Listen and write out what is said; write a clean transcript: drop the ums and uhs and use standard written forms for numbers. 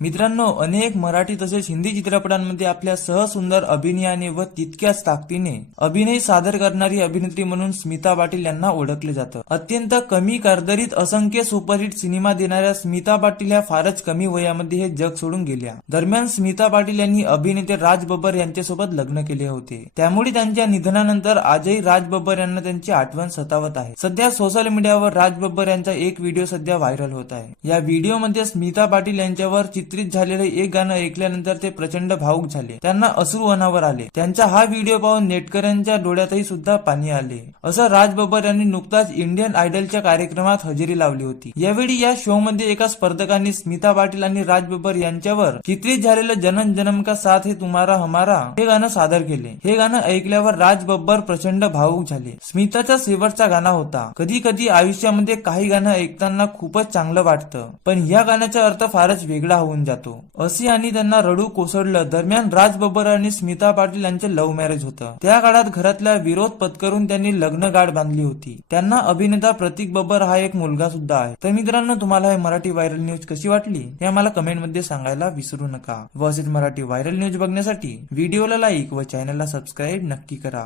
मित्रांनो, अनेक मराठी तसेच हिंदी चित्रपटांमध्ये आपल्या सहसुंदर अभिनयाने व तितक्याच ताकदीने अभिनय सादर करणारी अभिनेत्री म्हणून स्मिता पाटील यांना ओळखले जातं। अत्यंत कमी कारदरीत असंख्य सुपरहिट सिनेमा देणाऱ्या स्मिता पाटील ह्या फारच कमी वयामध्ये हे जग सोडून गेल्या। दरम्यान स्मिता पाटील यांनी अभिनेते राज बब्बर यांच्यासोबत लग्न केले होते, त्यामुळे त्यांच्या निधनानंतर आजही राज बब्बर यांना त्यांची आठवण सतावत आहे। सध्या सोशल मीडियावर राज बब्बर यांचा एक व्हिडिओ सध्या व्हायरल होत आहे। या व्हिडिओमध्ये स्मिता पाटील यांच्यावर चित्रित झालेले एक गाणं ऐकल्यानंतर ते प्रचंड भावुक झाले, त्यांना अश्रू अनावर आले। त्यांचा हा व्हिडिओ पाहून नेटकऱ्यांच्या डोळ्यातही सुद्धा पाणी आले। असं राज बब्बर यांनी नुकताच इंडियन आयडलच्या कार्यक्रमात हजेरी लावली होती। यावेळी या शो मध्ये एका स्पर्धकांनी स्मिता पाटील आणि राज बब्बर यांच्यावर चित्रित झालेलं जनन जन्म का साथ है तुम्हारा हमारा हे गाणं सादर केले। हे गाणं ऐकल्यावर राज बब्बर प्रचंड भावुक झाले। स्मिताचा शेवटचा गाणं होता। कधी कधी आयुष्यामध्ये काही गाणं ऐकताना खूपच चांगलं वाटतं, पण या गाण्याचा अर्थ फारच वेगळा होऊन जातो असे आणि त्यांना रडू कोसळलं। दरम्यान राज बब्बर आणि स्मिता पाटील यांचे लव्ह मॅरेज होतं। त्या काळात घरातला विरोध पत्करून त्यांनी लग्न गाठ बांधली होती। त्यांना अभिनेता प्रतीक बब्बर हा एक मुलगा सुद्धा आहे। तर मित्रांनो, तुम्हाला हे मराठी व्हायरल न्यूज कशी वाटली हे आम्हाला कमेंट मध्ये सांगायला विसरू नका। व असेच मराठी व्हायरल न्यूज बघण्यासाठी व्हिडिओला लाईक व चॅनलला सबस्क्राईब नक्की करा।